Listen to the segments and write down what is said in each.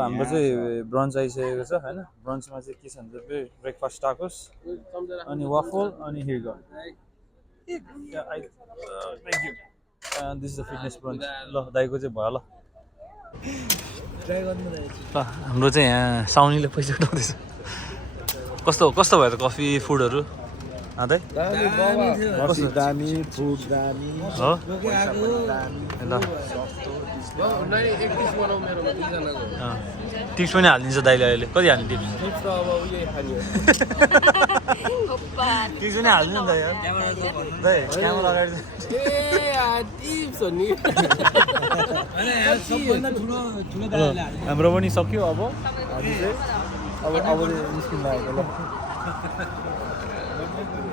हाम्रो चाहिँ ब्रन्च आइसकेको छ हैन ब्रन्चमा चाहिँ के छ भने चाहिँ ब्रेकफास्ट टाकोस अनि वाफल अनि here go thank you this is the fitness brunch ल दाइको चाहिँ भयो ल ट्राई गर्नु रहेछ हाम्रो चाहिँ यहाँ साउनीले पैसा उठाउँदैछ कस्तो कस्तो भयो त कफी फुडहरू दाइ दामी फुड दामी हो ल टिप्स पनि हालिदिन्छ दाइले अहिले कति हाल्ने टिप्स टिप्स त अब उयो खाने टिप्स पनि हालिदिनु नि दाइ क्यामेरा अगाडि टिप्स हो नि हाम्रो पनि सक्यो अब हामी चाहिँ अब निस्किनु लागेको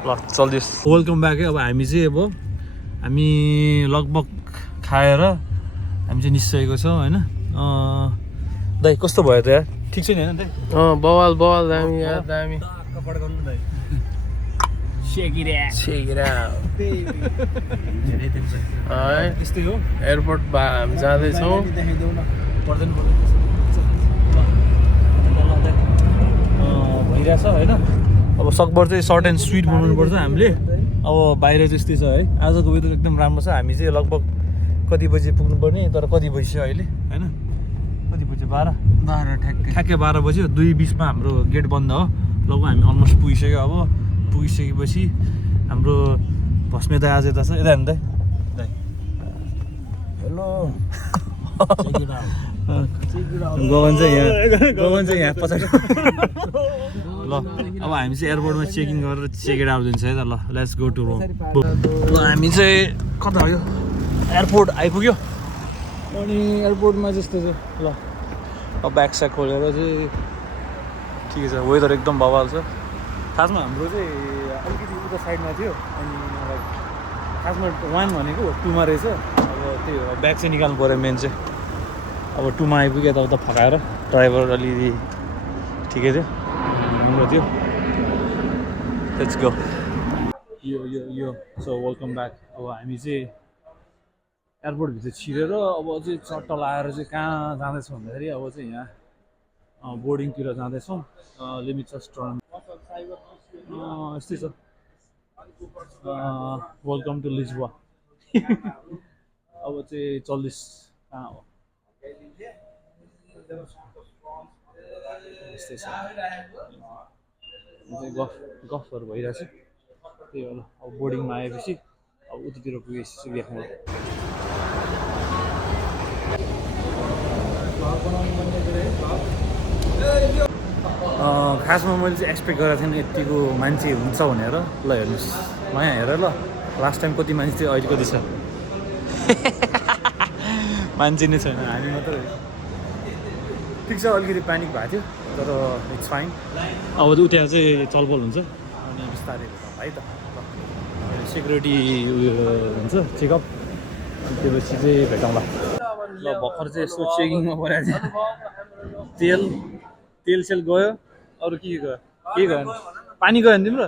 ल चल्दैछ वेलकम ब्याक है अब हामी चाहिँ अब हामी लगभग खाएर हामी चाहिँ निस्किसकेको छौँ होइन दाइ कस्तो भयो त यार ठिक छ नि होइन दाइ बवाल बवाल दामी यार दामी त्यस्तै हो एयरपोर्ट हामी जाँदैछौँ भइरहेछ होइन अब सकभर चाहिँ सर्ट एन्ड स्विट बनाउनुपर्छ हामीले अब बाहिर त्यस्तै छ है आजको वेदर एकदम राम्रो छ हामी चाहिँ लगभग कति बजी पुग्नुपर्ने तर कति बजी छ अहिले होइन कति बजी 12 ठ्याक्कै 12 बज्यो 2:20 हाम्रो गेट बन्द हो लगभग हामी अलमोस्ट पुगिसक्यो अब पुगिसकेपछि हाम्रो भस्मे दाइ आज यता छ यता हेर्नु दाइ हेलो गगन चाहिँ यहाँ पछाडि ल अब हामी चाहिँ एयरपोर्टमा चेकिङ गरेर चेक इट आउट दिन्छ है त ल लेट्स गो टु रोम ल हामी चाहिँ कता हो यो एयरपोर्ट आइपुग्यो अनि एयरपोर्टमा जस्तो चाहिँ ल अब ब्याग स्याग खोलेर चाहिँ ठिकै छ वेदर एकदम बवाल छ खासमा हाम्रो चाहिँ अलिकति उता साइडमा थियो अनि लाइक खासमा 1 भनेको 2मा रहेछ अब त्यही हो ब्याग चाहिँ निकाल्नु पऱ्यो मेन चाहिँ अब 2मा आइपुग्यो यताउता फकाएर ड्राइभर अलिअलि ठिकै थियो राम्रो थियो लेट्स गो यो सो वेलकम ब्याक अब हामी चाहिँ एयरपोर्टभित्र छिरेर अब चाहिँ चट्ट लाएर चाहिँ कहाँ जाँदैछौँ भन्दाखेरि अब चाहिँ यहाँ बोर्डिङतिर जाँदैछौँ लिमिट जस्ट टर्न यस्तै छ वेलकम टु लिजबा अब चाहिँ चल्दैछ कहाँ हो यस्तै छ गफहरू भइरहेछ त्यही होला अब बोर्डिङमा आएपछि अब उतातिर पुगेपछि देख्नु खासमा मैले चाहिँ एक्सपेक्ट गरेको थिएन यतिको मान्छे हुन्छ भनेर ल हेर्नुहोस् ल यहाँ हेर ल लास्ट टाइम कति मान्छे थियो अहिले कति छ मान्छे नै छैन हामी मात्रै ठिक छ अलिकति प्यानिक भएको थियो तर इट्स फाइन अब त्यहाँ चाहिँ चलबल हुन्छ अनि बिस्तारै है त सेक्युरिटी उयो हुन्छ चेकअप अनि त्यसपछि चाहिँ भेटौँला ल भर्खर चाहिँ यसो चेकिङमा परेको थियो तेल सेल गयो अरू के गयो के गयो पानी गयो नि तिम्रो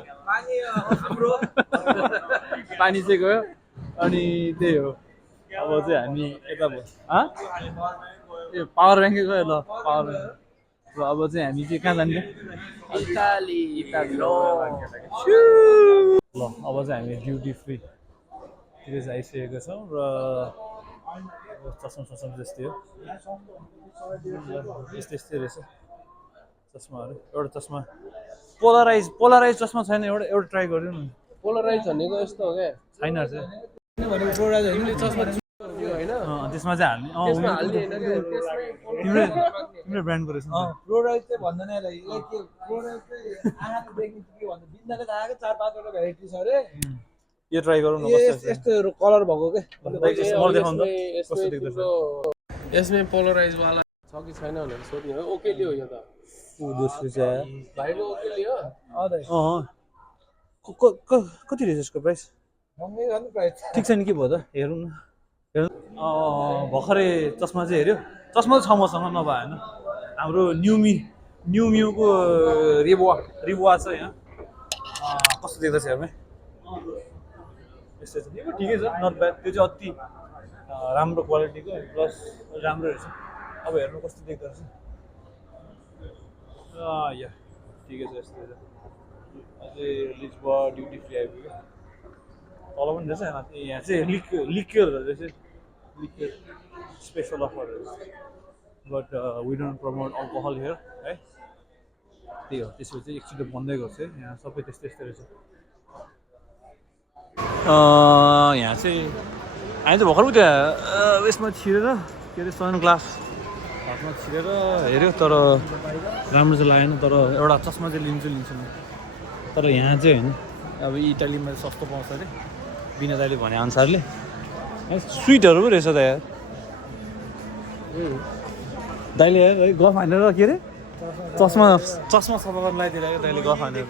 पानी चाहिँ गयो अनि त्यही हो अब चाहिँ हामी यता भयो ए पावर ब्याङ्कै गयो ल पावर ब्याङ्क र अब चाहिँ हामी चाहिँ कहाँ जाने इटाली ल अब चाहिँ हामी ड्युटी फ्रीतिर चाहिँ आइसकेको छौँ र चस्मा जस्तै हो यस्तै रहेछ चस्माहरू एउटा चस्मा पोलराइज चस्मा छैन एउटा ट्राई गरिदिनु न पोलराइज भनेको यस्तो हो क्या छैन चाहिँ त्यसमा चाहिँ हाल्ने तिम्रो ब्रान्डको रहेछ प्रोडक्ट चाहिँ भन्दैन लाइक के प्रोडक्ट चाहिँ आँखाले देख्ने के भन्छ बिन्दाले आएको 4-5 वटा भेराइटी छ अरे यो ट्राई गरौँ न यस्तो कलर भएको के मलाई देखाउनु त कस्तो देख्दैछ यसमै पोलराइज वाला छ कि छैन भनेर सोध्ने हो ओके लियो यो त दोस्रो चाहिँ भाइको ओके लियो कति रहेछ यसको प्राइस महँगै हो नि प्राइस ठिक छ नि के भयो त हेरौँ न भर्खरै चस्मा चाहिँ हेऱ्यो चस्मा त छ मसँग नभए होइन हाम्रो न्युको रिबुवा छ यहाँ कस्तो देख्दैछ हेर्नु यस्तै छ यो ठिकै छ नट ब्याड त्यो चाहिँ अति राम्रो क्वालिटीको प्लस राम्रो रहेछ अब हेर्नु कस्तो देख्दो रहेछ या ठिकै छ यस्तो अझै लिजमा ड्युटी फ्री आइपुग्यो तल पनि रहेछ यहाँ चाहिँ लिक्योर रहेछ liquor special offer but we don't promote alcohol here है त्यही हो त्यसपछि चाहिँ एकचोटि बन्दै गर्छ है यहाँ सबै त्यस्तै यस्तै रहेछ यहाँ चाहिँ हामी चाहिँ भर्खर उता उयसमा छिरेर के अरे सन ग्लास हातमा छिरेर हेऱ्यो तर राम्रो चाहिँ लागेन तर एउटा चस्मा चाहिँ लिन्छु म तर यहाँ चाहिँ होइन अब इटालीमा सस्तो पाउँछ अरे बिना दाइले भने अनुसारले स्विटहरू पो रहेछ त यार दाइले यार है गफ हानेर के अरे चस्मा सफा गर्न लगाइदिरहेको दाइले गफ हानेर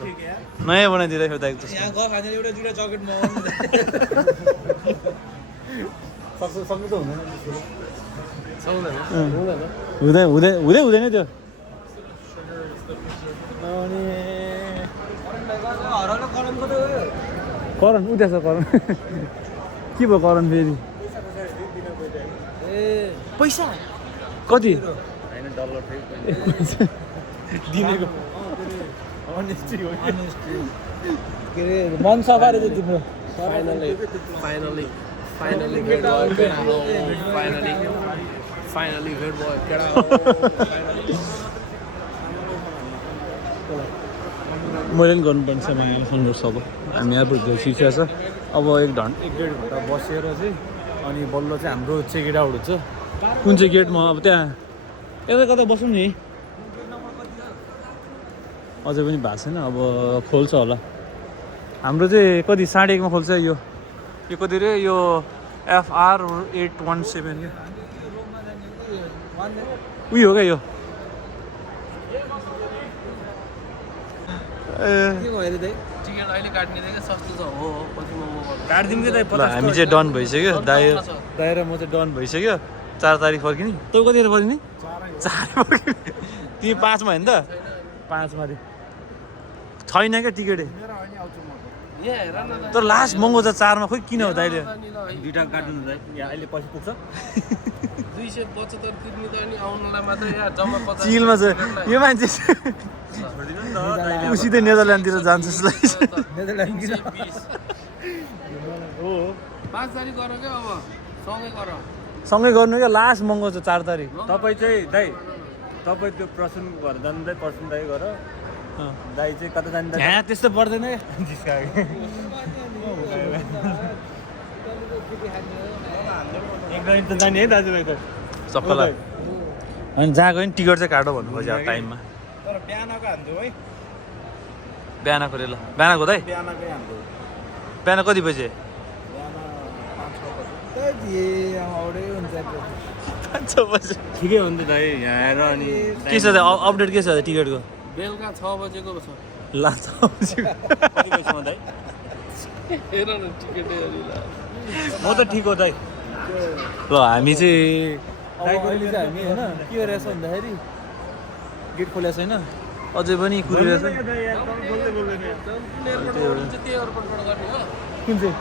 नयाँ बनाइदिरहेको दाइको यहाँ गफ हानेर एउटा दुईवटा जकेट सक्नु त हुँदैन हुँदैन त्यो करण उता छ करण के भयो करण फेरि पैसा कति दिनेको के अरे मन सफा रहेछ तिम्रो Finally, good boy, get out. Finally, good boy, get out. मैले पनि गर्नुपर्ने छ माया सङ्घर्ष अब हामी एयरपोर्ट गइसकेको छ अब 1-1.5 घन्टा बसेर चाहिँ अनि बल्ल चाहिँ हाम्रो चेक आउट हुन्छ कुन चाहिँ गेटमा अब त्यहाँ यता कता बसौँ नि अझै पनि भएको छैन अब खोल्छ होला हाम्रो चाहिँ कति 1:30 मा खोल्छ यो कति रे यो FR817 क्या उयो हो क्या यो टिकट अहिले काट्ने देख्दा सस्तो छ हो पछि म काटिदिन्छु दाइ हामी चाहिँ डन भइसक्यो दाइ र म चाहिँ डन भइसक्यो 4 तारिक फर्किने तँ कतिखेर फर्किने 4 फर्किने तिमी 5 मा होइन त 5 मा छैन क्या टिकटै तर लास्ट महँगो छ 4 मा खोइ किन हो दाइले दुईटा काट्नु दाइ यहाँ अहिले पैसा पुग्छ 275 तिर्नु त नि आउनलाई मात्र यहाँ जम्मा 50 चिलमा छ यो मान्छे उ सिधै नेदरल्यान्डतिर जान्छ जस्तो लाग्छ हो 5 तारिक गर के अब सँगै गर्नु क्या लास्ट महँगो छ 4 तारिक तपाईँ चाहिँ दाइ तपाईँ त्यो प्रसन घर जाँदै प्रसन दाइ गर दाइ चाहिँ कता जान्छ यहाँ त्यस्तो पर्दैन एक गाडी त जाने है दाजुभाइ त सबैलाई अनि जहाँ गयो नि टिकट चाहिँ काटो भन्नु खोज्यो अब टाइममा तर बिहानको हान्थ्यो है बिहानको रे ल बिहानको दाइ बिहानकै हान्थ्यो बिहान कति बजे ठिकै हो नि त दाइ यहाँ आएर अनि के छ अपडेट के छ टिकटको बेलुका 6 बजेको छ ला कति पैसामा दाइ हेर न टिकट म त ठिक हो दाइ ल हामी चाहिँ अहिले चाहिँ हामी होइन के रहेछ भन्दाखेरि गेट खोलेको छैन अझै पनि कुरिरहेछ कुन चाहिँ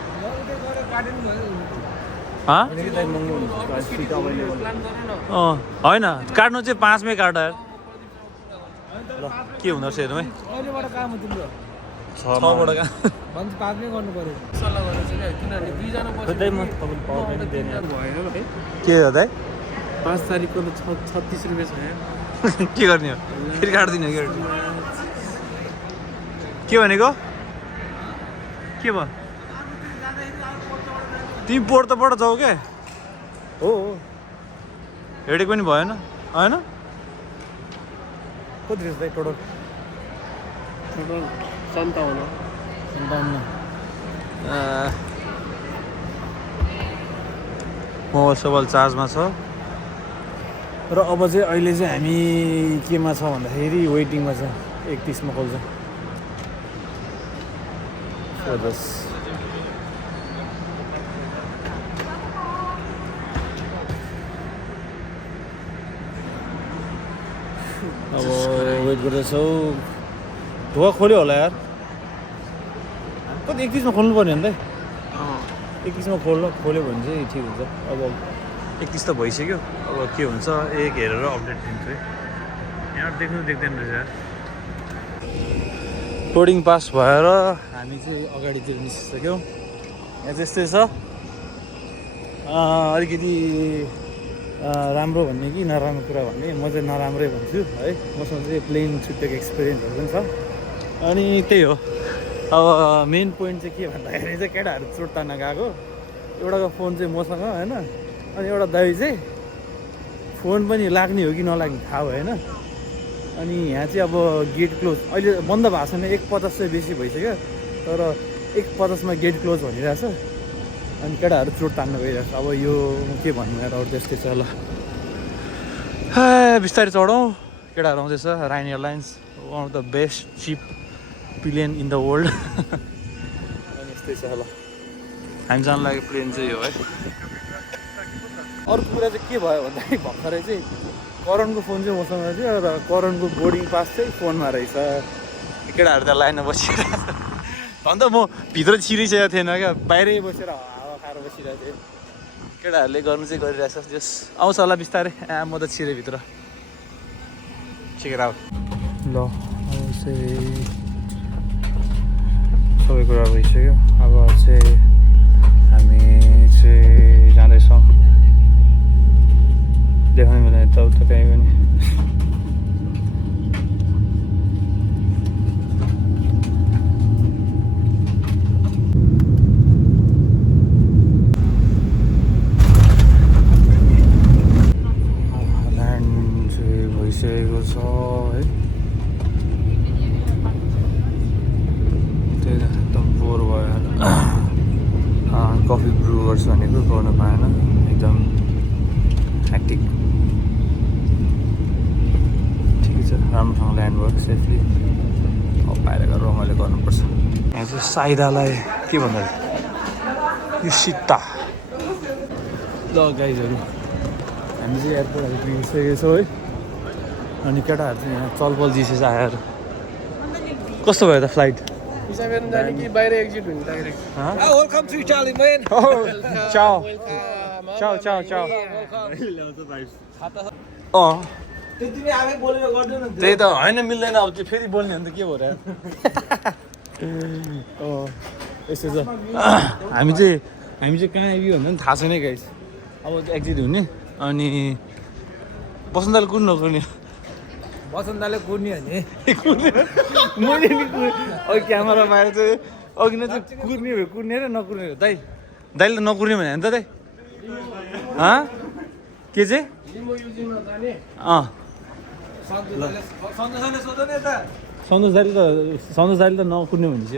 होइन काट्नु चाहिँ 5 मै काट यार ल के हुँदो रहेछ हेरौँ है कहिलेबाट काम हो तिम्रो 6बाट काम भन्छ 5 नै गर्नु पर्यो सल्लाह गरेछ क्या किनभने दुईजना खोज्दै म तपाईँले पावर पनि दिने भएन है के हो दाइ 5 तारिकको त 36 रुपियाँ छ यहाँ के गर्ने हो फेरि काट्दिनँ के भनेको के भयो तिमी पोहोर त पढ जाऊ क्या हो हेडेक पनि भएन होइन कति रहेछ दाइ टोटल 57 मोबाइल सोबाइल चार्जमा छ र अब चाहिँ अहिले चाहिँ हामी केमा छ भन्दाखेरि वेटिङमा छ 31 मा खोल्छ अब वेट गर्दैछौ ढोका खोल्यो होला यार कति 31 मा खोल्नु पर्ने हो नि त 31 मा खोल्यो भने चाहिँ ठिक हुन्छ अब 31 त भइसक्यो अब के हुन्छ एक हेरेर अपडेट दिन्छु है यहाँ देख्दैन रहेछ यार बोर्डिङ पास भएर हामी चाहिँ अगाडितिर निस्किसक्यौँ। यहाँ चाहिँ यस्तै छ। अलिकति राम्रो भन्ने कि नराम्रो कुरा भन्ने, म चाहिँ नराम्रै भन्छु है। मसँग चाहिँ प्लेन छुट्टेको एक्सपिरियन्सहरू पनि छ। अनि त्यही हो, अब मेन पोइन्ट चाहिँ के भन्दाखेरि चाहिँ केटाहरू चोट तान्न गएको, एउटाको फोन चाहिँ मसँग होइन, अनि एउटा दाइ चाहिँ फोन पनि लाग्ने हो कि नलाग्ने थाहा भएन। अनि यहाँ चाहिँ अब गेट क्लोज अहिले बन्द भएको छैन, 1:50 चाहिँ बेसी भइसक्यो, तर 1:50 गेट क्लोज भनिरहेछ। अनि केटाहरू चोट तान्न गइरहेछ। अब यो के भन्नु यार, अरू त्यस्तै छ ल। बिस्तारै चढौँ, केटाहरू आउँदैछ। Ryan airlines one of the best cheap plane in the world. अनि यस्तै छ ल, हामी जानु लागेको प्लेन चाहिँ हो है। अर्को कुरा चाहिँ के भयो भन्दाखेरि भर्खरै चाहिँ करणको फोन चाहिँ मसँग थियो र करणको बोर्डिङ पास चाहिँ फोनमा रहेछ। केटाहरू त लाइनमा बसिरहेको छ। अन्त म भित्र छिरिसकेको थिएन क्या, बाहिरै बसेर हावा खाएर बसिरहेको थिएँ। केटाहरूले गर्नु चाहिँ गरिरहेछ। जस आउँछ होला बिस्तारै। म त छिरेँ भित्र। चेक आउट ल। अब चाहिँ सबै कुरा भइसक्यो। अब चाहिँ हामी चाहिँ जाँदैछौँ। देखाउनु मिल्दैन यताउता कहीँ पनि। ल्यान्ड चाहिँ भइसकेको छ है। त्यही त एकदम बोर भयो। कफी ब्रु गर्छु भनेको गर्नु पाएन, एकदम ह्याक्टिक। राम्रोसँग ल्यान्ड भयो सेफली। अब बाहिर गएर रमाइलो गर्नुपर्छ। यहाँ चाहिँ साइदालाई के भन्दा यो सिट्टा ल गाइजहरू, हामी चाहिँ एयरपोर्टहरू पुगिसकेको छौँ है। अनि केटाहरू चाहिँ यहाँ चलपल जिसेछ आएर। कस्तो भयो त फ्लाइट? जाने कि बाहिर एक्जिट हुने डाइरेक्ट? वेलकम टु इटाली मैन। चाओ चाओ चाओ चाओ। तिमी आफै बोलेर गर्दैन। त्यही त होइन, मिल्दैन। अब त्यो फेरि बोल्ने हो भने त के भयो र। यस्तो छ। हामी चाहिँ कहाँ आइयो भन्दा पनि थाहा छैन गाइस। अब एक्जिट हुने। अनि बसन्तले कुर्नु नकुर्ने? बसन्तले कुर्ने हो नि। मैले नि अघि क्यामेरा बाहिर चाहिँ अघि नै चाहिँ कुर्ने भयो, कुर्ने र नकुर्ने हो। दाइले त नकुर्ने भने त दाइ के चाहिँ सन्तोष दाइले त नकुर्ने भनिन्छ।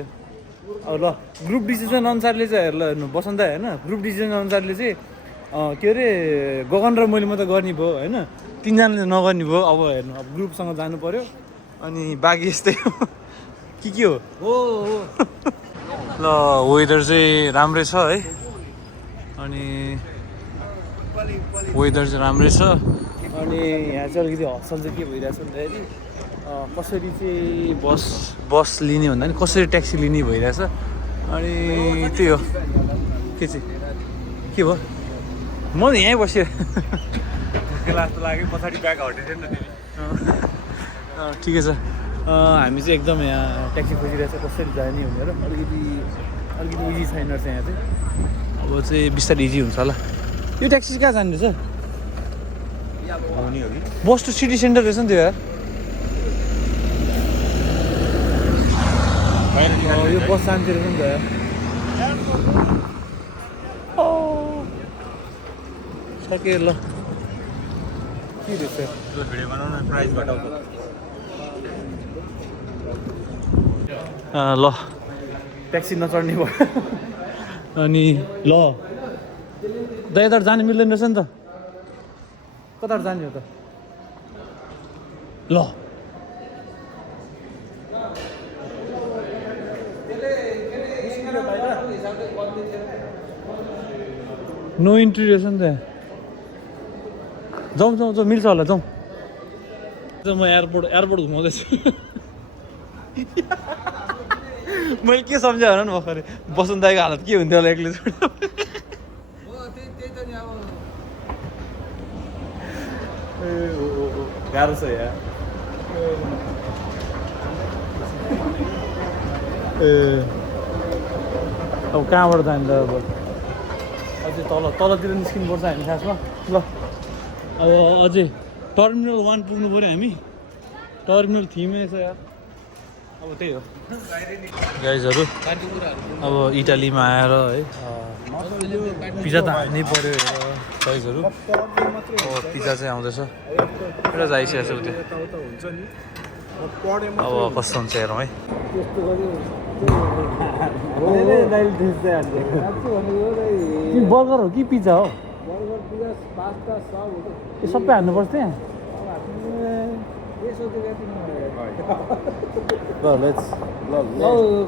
अब ल, ग्रुप डिसिजन अनुसारले चाहिँ ल हेर्नु बसन्त होइन, ग्रुप डिसिजन अनुसारले चाहिँ के अरे गगन र मैले मात्रै गर्ने भयो होइन, तिनजनाले नगर्ने भयो। अब हेर्नु, अब ग्रुपसँग जानु पऱ्यो। अनि बाँकी यस्तै हो के हो। ल वेदर चाहिँ राम्रै छ है। अनि वेदर चाहिँ राम्रै छ। अनि यहाँ चाहिँ अलिकति हसल चाहिँ के भइरहेछ भन्दाखेरि कसरी चाहिँ बस लिने भन्दा पनि कसरी ट्याक्सी लिने भइरहेछ। अनि त्यही हो। के चाहिँ के भयो? म त यहीँ बसेँ। क्लास त लाग्यो, पछाडि ब्याग हटेछ नि त तिमी। ठिकै छ। हामी चाहिँ एकदम यहाँ ट्याक्सी खोजिरहेछ कसरी जाने भनेर। अलिकति इजी छैन रहेछ यहाँ चाहिँ। अब चाहिँ बिस्तारै इजी हुन्छ होला। यो ट्याक्सी कहाँ जाने रहेछ? बस टु सिटी सेन्टर रहेछ नि त्यो यार। यो बस जान्थ्यो रहेछ नि त यार। सके ल के रहेछ भिडियो बनाउन प्राइस घटाउँछ। ल ट्याक्सी नचढ्ने भयो। अनि ल दा यताबाट जानु मिल्दैन रहेछ नि त। कताबाट जाने हो त? ल नो इन्ट्री रहेछ नि त। जाउँ मिल्छ होला, जाउँ। म एयरपोर्ट घुमाउँदैछु। मैले के सम्झेँ भन न भर्खरै, बसन्त दाइको हालत के हुन्थ्यो होला एक्लै छोडेर। गाह्रो छ यार। अब कहाँबाट जान्छ अब अझै तलतिर निस्किनुपर्छ हामी खासमा ल अब अझै टर्मिनल 1 पुग्नु पऱ्यो हामी टर्मिनल 3 मै छ यार अब त्यही हो गाइजहरू अब इटालीमा आएर है पिज्जा त हान्नै पऱ्यो गाइजहरू अब पिज्जा चाहिँ आउँदैछ र आइसकेको छ अब कस्तो हुन्छ हेरौँ है बर्गर हो कि पिज्जा हो यो सबै हान्नुपर्छ त्यहाँ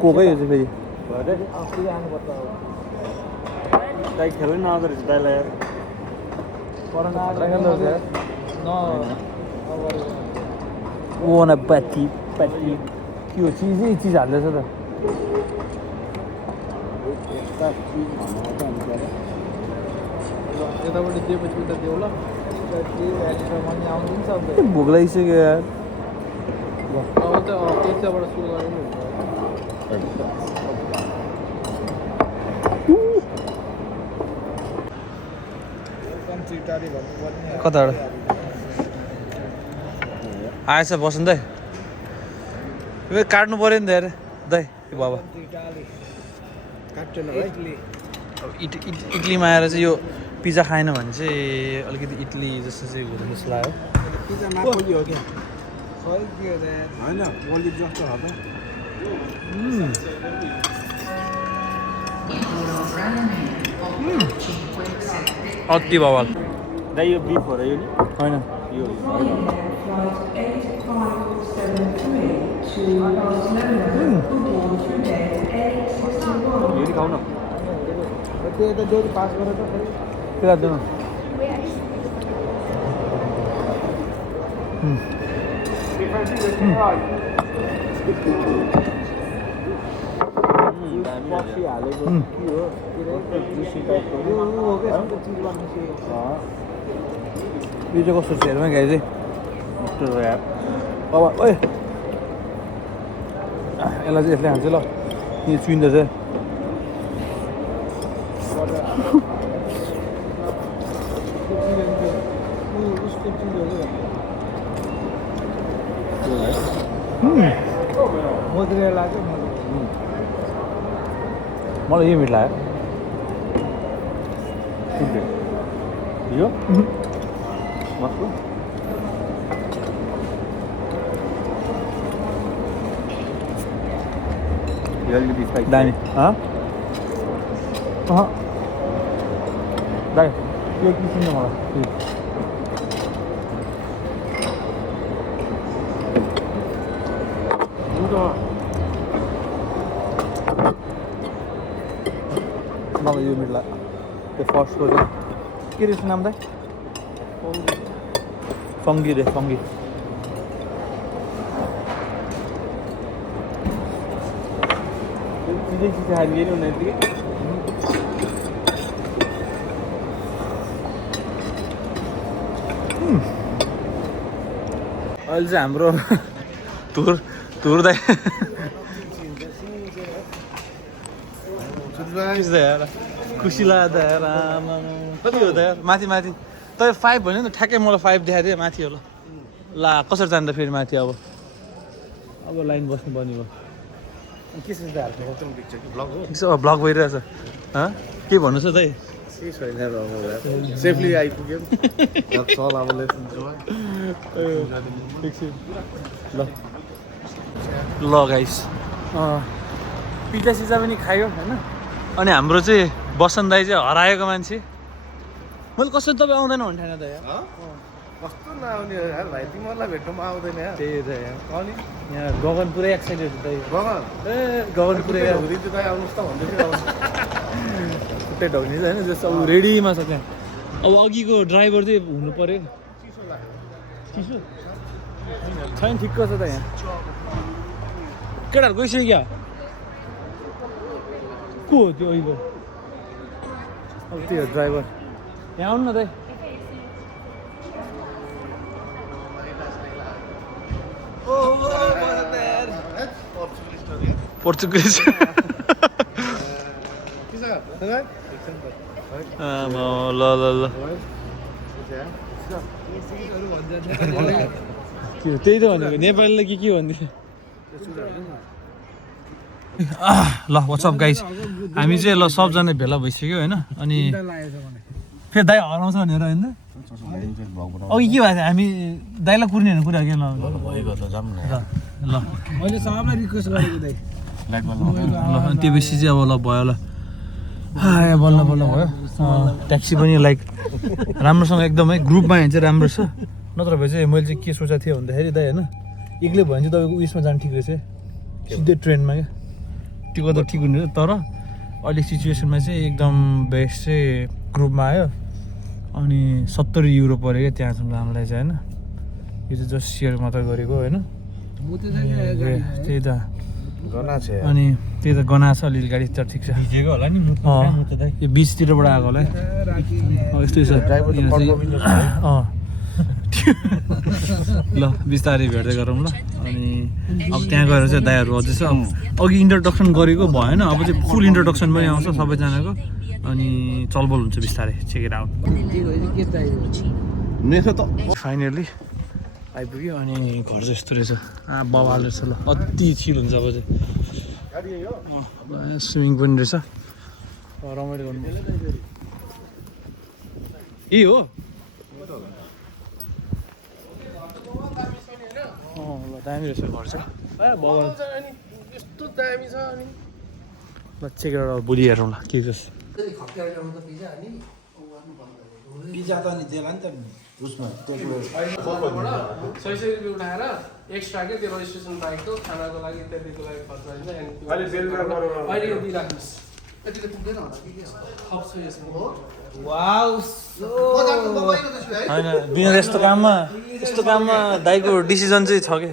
कोकै हो चाहिँ दाइ खेल्नै नआउँदो रहेछ दाइलाई ओ न प्याटी प्याटी के हो चिज हाल्दैछ त यताबाट दिएपछि उता देऊ ल भोक लागिसक्यो यार अब त त्यताबाट सुरु गर्नु कताबाट आएछ बस्नु दाइ यो काट्नु पऱ्यो नि त यार दाइ बाबा इडलीमा आएर चाहिँ यो पिज्जा खाएन भने चाहिँ अलिकति इडली जस्तो चाहिँ हुँदैन जस्तो लाग्यो पिज्जा नापोली हो क्या खै के हो हैन ओली जस्तो हो त अति बवाल दाइ यो बिफ हो र यो नि होइन यो खाऊ न त्यो त डोरी पास गरेर त के राख्दैन कफी हालेको के हो जुसी टाइपको हो के सबै चिज बन्ने यो चाहिँ कस्तो छ हेरौँ गाई चाहिँ यस्तो यार अब ओए यसलाई चाहिँ यसले हान्छ ल यो चुइँदैछ उसको चिजहरू मधुरै लाग्यो मलाई यो मिठ लाग्यो यो मस्तो यो अलिकति स्पाइसी दामी दाइ यो किसिम मलाई मलाई यो मिठ लाग्यो त्यो फर्स्टको चाहिँ के रहेछ नाम दाइ फङ्गी रे फङ्गी चिजै चिज हालिदिएन उनीहरूले अहिले चाहिँ हाम्रो तुर दाइ खुसी लाग्यो त यार आमा कति हो त यार माथि माथि तपाईँ 5 भन्यो नि त ठ्याक्कै मलाई 5 देखाइदियो माथि होला ला कसरी जान्छ फेरि माथि अब लाइन बस्नुपर्ने भयो के छ ब्लग भइरहेछ के भन्नु छ दाइ सेफली आइपुग्यो ल गाइस पिज्जा सिज्जा पनि खायो होइन अनि हाम्रो चाहिँ बसन्त दाइ चाहिँ हराएको मान्छे मैले कसरी तपाईँ आउँदैन भन्थेन त यार कस्तो नआउने यार भाइ तिमीहरूलाई भेट्नुमा आउँदैन यार त्यही त यार अनि यहाँ गगन पुरै एक्साइटेड छ दाइ गगन गगन पुरै हुँदै चाहिँ दाइ आउनुहोस् त भन्दै थियो खुट्टै ढल्ने छ होइन जस्तो अब रेडीमा छ त्यहाँ अब अघिको ड्राइभर चाहिँ हुनु पऱ्यो नि चिसो छैन ठिक्क छ त यहाँ केटाहरू गइसक्यो क्या को हो त्यो अहिले अब त्यही हो ड्राइभर यहाँ आउनु न दाइ पोर्चुगिज ल ल ल त्यही त भनेको नेपालीले के भन्दै ल वाट्सअप गाइज हामी चाहिँ ल सबजना भेला भइसक्यो होइन अनि फेरि दाइ हराउँछ भनेर होइन अघि के भएको थियो हामी दाइलाई कुर्ने होइन कुरा के ल मैले सबलाई रिक्वेस्ट गरेको दाइ ल अनि त्यो बेसी चाहिँ अब ल भयो ल बल्ल बल्ल भयो ट्याक्सी पनि लाइक राम्रोसँग एकदमै ग्रुपमा हिँड्छ राम्रो छ नत्र भए चाहिँ मैले चाहिँ के सोचेको थिएँ भन्दाखेरि दाइ होइन एक्लै भयो भने चाहिँ तपाईँको उयसमा जानु ठिक रहेछ सिधै ट्रेनमा क्या त्यो गर्दा ठिक हुने तर अहिले सिचुएसनमा चाहिँ एकदम बेस्ट चाहिँ ग्रुपमा आयो अनि 70 युरो पऱ्यो क्या त्यहाँसम्म जानलाई चाहिँ होइन यो चाहिँ जस्ट सेयर मात्र गरेको होइन त्यही त अनि त्यही त गना छ अलिअलि गाडी त ठिक छ होला नि यो बिचतिरबाट आएको होला यस्तै छ ल बिस्तारै भेट्दै गरौँ ल अनि अब त्यहाँ गएर चाहिँ दाइहरू अझै छ अघि इन्ट्रोडक्सन गरेको भएन अब चाहिँ फुल इन्ट्रोडक्सन पनि आउँछ सबैजनाको अनि चलबल हुन्छ बिस्तारै चेक इट आउट फाइनली आइपुग्यो अनि घर चाहिँ यस्तो रहेछ बवाल रहेछ ल अति चिल हुन्छ अब चाहिँ स्विमिङ पनि रहेछ रमाइलो गर्नु ए हो ल दामी रहेछ घर चाहिँ बवाल यस्तो दामी छ अनि ल चेक गरेर भोलि हेरौँ ल के कस पिज्जा त नि देला नि त उसमा 600 रुपियाँ उठाएर एक्स्ट्रा के त्यो रेजिस्ट्रेसन बाहेकको खानाको लागि त्यतिको लागि खर्च होइन अहिले यो दिइराख्नुहोस् यतिले पुग्दैन होला के थप्छु यसमा होइन बिना यस्तो काममा दाइको डिसिजन चाहिँ छ कि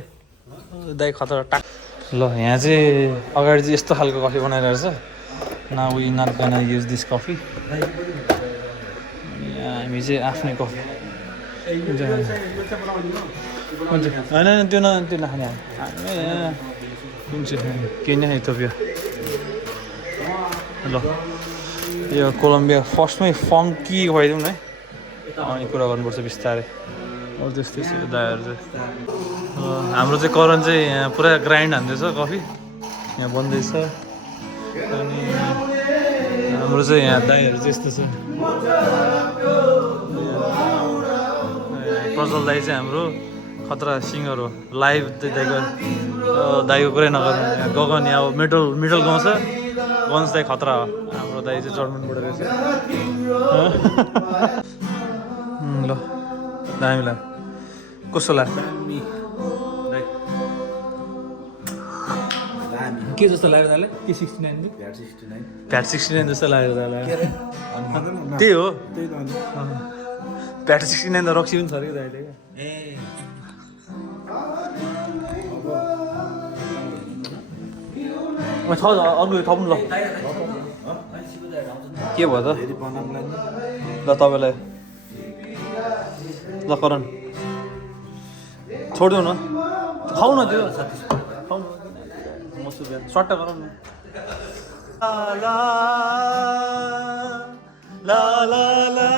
दाइ खतरा टाक ल यहाँ चाहिँ अगाडि चाहिँ यस्तो खालको कफी बनाइरहेको छ ना वी नट गना युज दिस कफी हामी चाहिँ आफ्नै कफी हुन्छ होइन त्यो नखाने हुन्छ केही नै इथियोपिया ल यो कोलम्बिया फर्स्टमै फङ्की खुवाइदिउँ न है अनि कुरा गर्नुपर्छ बिस्तारै अरू त्यस्तै छ दाइहरू चाहिँ हाम्रो चाहिँ करण चाहिँ यहाँ पुरा ग्राइन्ड हान्दैछ कफी यहाँ बन्दैछ अनि हाम्रो चाहिँ यहाँ दाइहरू चाहिँ यस्तो छ प्रज्वल दाइ चाहिँ हाम्रो खतरा सिङ्गर हो लाइभ दाइको कुरै नगर्नु गगन यहाँ अब मिडल गाउँछ गन्ज दाइ खतरा हो हाम्रो दाइ चाहिँ जर्मनबाट रहेछ ल दामी लाग्यो कस्तो लाग्यो के जस्तो लाग्यो दाइलाई के 69 भ्याट 69 जस्तो लाग्यो दाइलाई त्यही हो भ्याट 69 त रक्सी पनि छ अरे दाइले छ अर्को थप्नु ल के भयो त ल तपाईँलाई ल करण छोडिदेऊ न खाऊ न त्यो खाऊ मसु बिहान सट्टा गरौँ न ला ला ला ला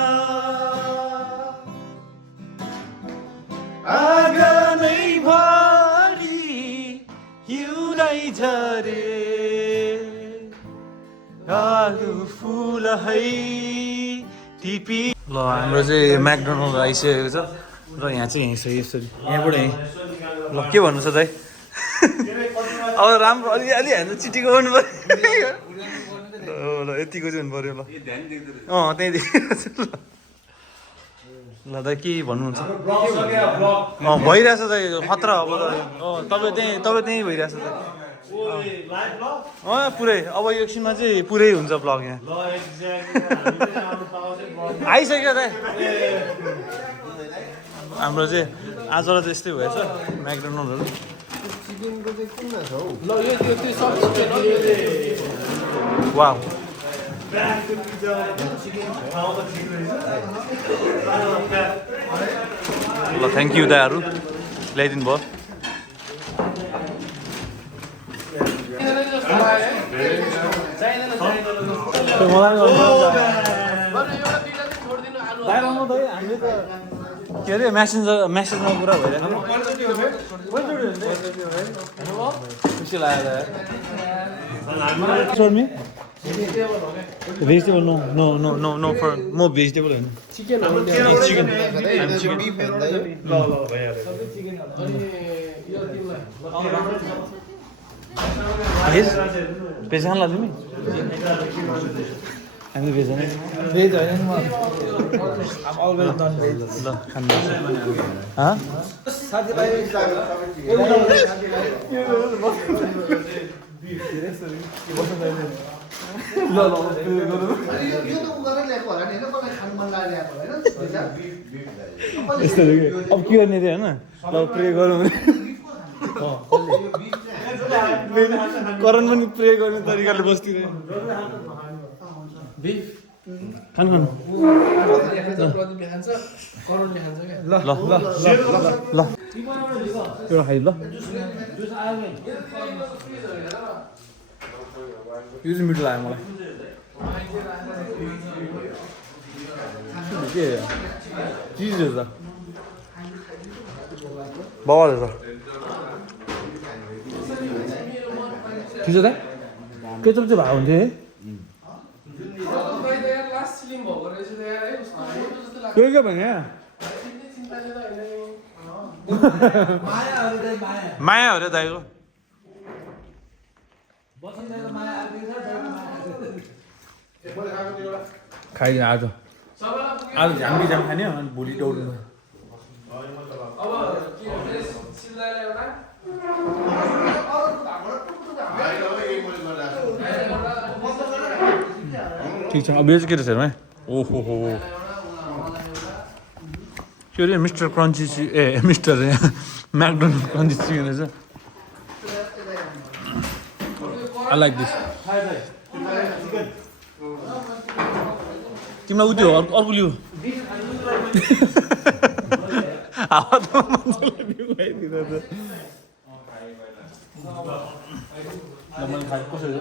आँगनै भरि हिउँदै झरे आलु फुल है टिपी ल हाम्रो चाहिँ म्याकडोनल्ड आइसकेको छ र यहाँ चाहिँ यहीँ छ यसरी यहाँबाट यहीँ ल के भन्नु छ दाइ अब राम्रो अलिअलि हाम्रो चिटीको गर्नु पऱ्यो ल यतिको चाहिँ हुनु पऱ्यो ल त्यहीँ देखेको ल दाइ के भन्नुहुन्छ भइरहेछ दाइ खतरा अब तपाईँ त्यहीँ भइरहेछ दाइ पुरै अब यो एकछिनमा चाहिँ पुरै हुन्छ ब्लग यहाँ आइसक्यो दाइ हाम्रो चाहिँ आजलाई चाहिँ यस्तै भएछ म्याकडोनल्डहरू वाउ ल थ्याङ्क यू दाइहरू ल्याइदिनु भयो मलाई छोडिदिनु हामीले त के अरे म्यासेजमा कुरा भइरहेको खुसी लाग्यो भेजिटेबल नो फर म भेजिटेबल होइन चिकन भेज भेज खान लाग्यो तिमी हामी भेज होइन भेज होइन म I'm always non veg. ल खानु साथीभाइ यस्तो अब के गर्ने थियो होइन ल प्रे गरौँ करण पनि प्रे गर्ने तरिकाले बस्दिरह्यो खानु खानु ल ल ल ल एउटा खाइ ल यो चाहिँ मिठो लाग्यो मलाई के चिज हो त बवाल हो त ठिक छ त केचप चाहिँ भएको हुन्थ्यो है त्यो के भने माया हो रे दाइको खाइदिनु आज झाम्बी जाम खाने अनि भोलि दौड्नु ठिक छ अब यो चाहिँ के रहेछ हेर्नु है ओहो हो के अरे मिस्टर क्रन्ची ए मिस्टर म्याकडोनल्ड क्रन्ची चिकन रहेछ आई लाइक दिस तिमीलाई उयो अर्को लियो हावा त मान्छेलाई बिउ खाइदिँदा त मैले खाएको कसरी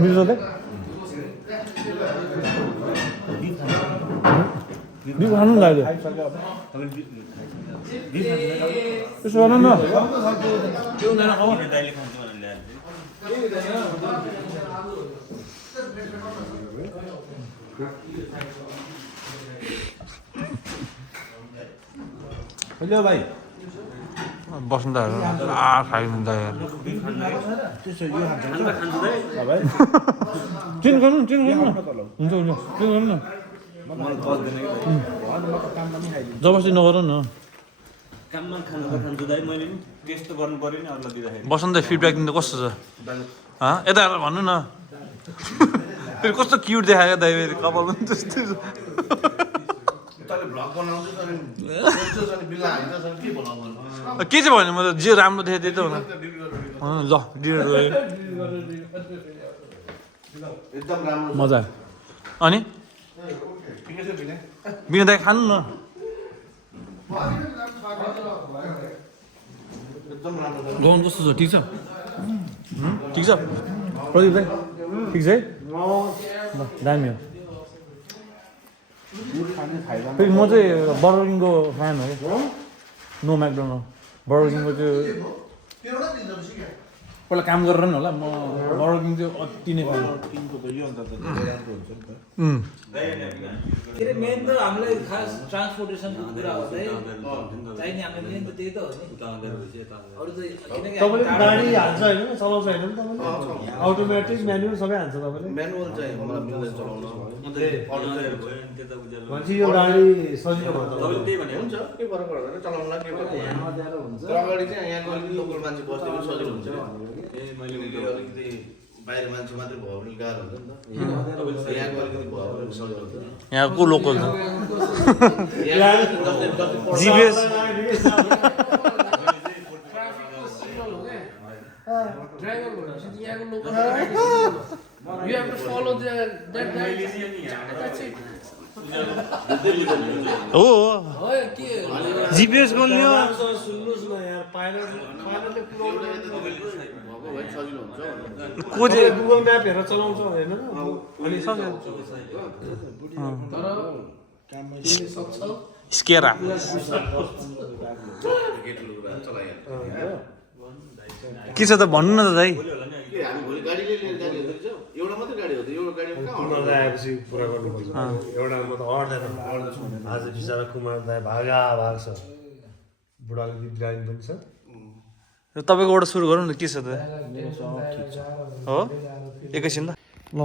मिल्छ त बिउ खानु लाग्यो त्यसो गर न भाइ बस्नु त खाइदिनु त यार चिन गर्नु न हुन्छ हुन्छ चिन गर्नु न जबरजस्ती नगरौँ न काममा खान्छु दाइ मैले नि टेस्ट गर्नु पर्यो नि अरूलाई दिँदाखेरि बसन्त फिडब्याक दिँदा कस्तो छ यता आएर भन्नु न फेरि कस्तो क्युट देखायो दाइ फेरि कपाल पनि त्यस्तै के चाहिँ भन्यो म त जे राम्रो देखेँ त्यही त हो ल डिलिट गयो मजा अनि बिना दाइ खानु न गहुँ कस्तो छ ठिक छ ठिक छ प्रदीप दाइ ठिक छ है ल दामी हो फेरि म चाहिँ बर्गर किङको फ्यान हो क्या नो म्याकडोनल्ड बर्गर किङको त्यो पहिला काम गरेर नि होला म बर्गर किङ चाहिँ अति नै फ्यान के अरे मेन त हामीलाई खास ट्रान्सपोर्टेसनको कुरा हो चाहिने हामीले मेन त त्यही त हो नि अरू चाहिँ किनकि तपाईँले गाडी हाल्छ होइन चलाउँछ होइन नि तपाईँले अटोमेटिक म्यानुअल सबै हाल्छ तपाईँले म्यानुअल चाहिँ मलाई मिल्दैन चलाउन भनेपछि यो गाडी सजिलो भयो तपाईँले त्यही भने हुन्छ के फरक पर्दैन चलाउनलाई के फरक पर्दैन तर अगाडि चाहिँ यहाँको अलिकति लोकल मान्छे बस्दै पनि सजिलो हुन्छ अलिकति बाहिर मान्छे मात्रै भयो भने गाह्रो हुन्छ नि त यहाँको अलिकति भयो भने सजिलो हुन्छ यहाँको लोकल छ यहाँ GBS You have to follow that guide. That's it. हो Oh, okay. जिपिएस खोल्ने हो सुन्नुहोस् न यार पाइलटले एउटा यता भएको भए सजिलो हुन्छ भनेर। खोजे गुगल म्याप हेरेर चलाउँछ होइन तर तिमीले सक्छौ स्केरा केटलहरू भएर चलाइहाल्छ। के छ त भन्नु न त दाइ के हामी भोलि गाडीले लिएर जाने हो त एउटा मात्रै गाडी हो त एउटा गाडीमा कहाँ कुमार दाई आएपछि कुरा गर्नुपर्छ एउटा म त अड्दैन आज बिचरा कुमार दाई भाग छ बुढाले गीत गाइनु पनि छ तपाईँकोबाट सुरु गरौँ न के छ त हो एकैछिन ल ल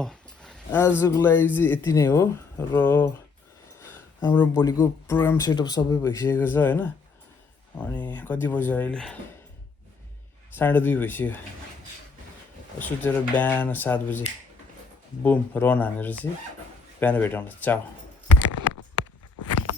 आजको लागि चाहिँ यति नै हो र हाम्रो भोलिको प्रोग्राम सेटअप सबै भइसकेको छ होइन अनि कति बज्यो अहिले 2:30 भइसक्यो सुतेर बिहान 7 बजे बुम रन हानेर चाहिँ बिहान भेटौँला चाउ